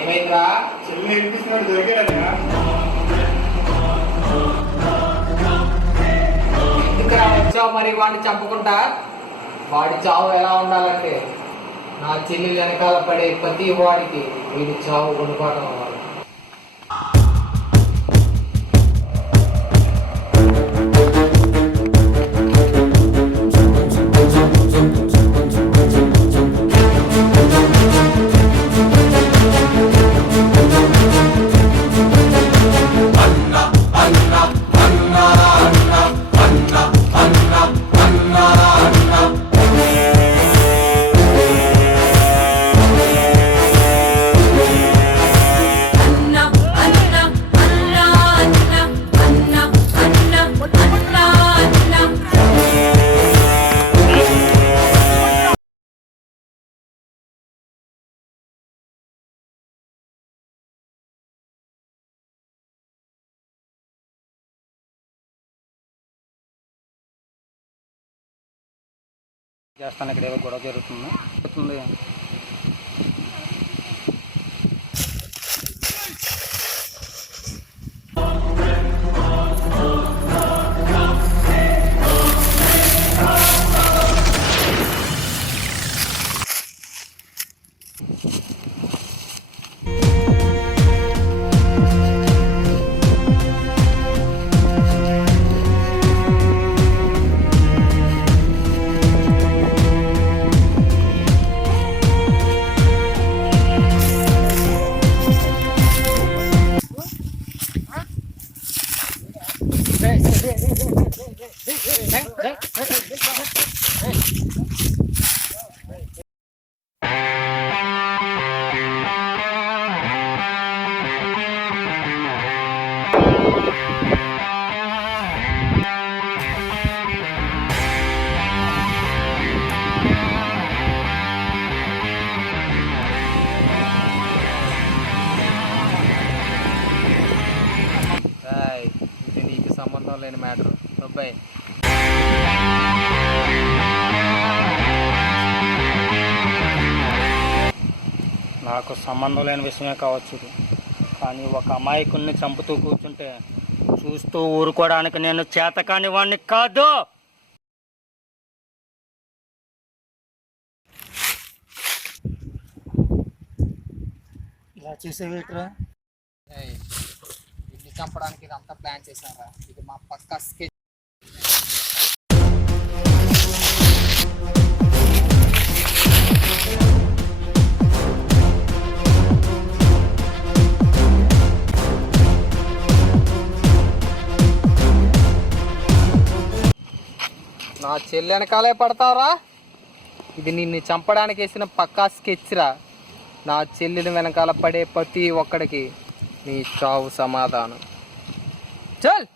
ఏమైందిరా? చెల్లి నేర్పిస్తున్నాడు దొరికాడనయా. ఎందుకురా వచ్చావు మరి వాడిని చంపుకుంటా? వాడి చావు ఎలా ఉండాలంటే నా చెల్లి వెనకాల పడే ప్రతి వాడికి వీడి చావు గుణపాఠం అవ్వాలి. చేస్తాను. ఇక్కడ ఏదో గొడవ జరుగుతుంది. ఇది నీకు సంబంధం లేని మ్యాటర్ అబ్బాయి. నాకు సంబంధం లేని విషయమే కావచ్చు, కానీ ఒక అమాయకుల్ని చంపుతూ కూర్చుంటే చూస్తూ ఊరుకోవడానికి నేను చేతకాని వాడిని కాదు. ఇలా చేసేవేట్రా? ఇల్లు చంపడానికి ఇదంతా ప్లాన్ చేశారా? ఇది మా పక్కా స్కెచ్. నా చెల్లి వెనకాలే పడతావురా? ఇది నిన్ను చంపడానికి వేసిన పక్కా స్కెచ్ రా. నా చెల్లిని వెనకాల పడే ప్రతి ఒక్కడికి నీ చావు సమాధానం. చల్.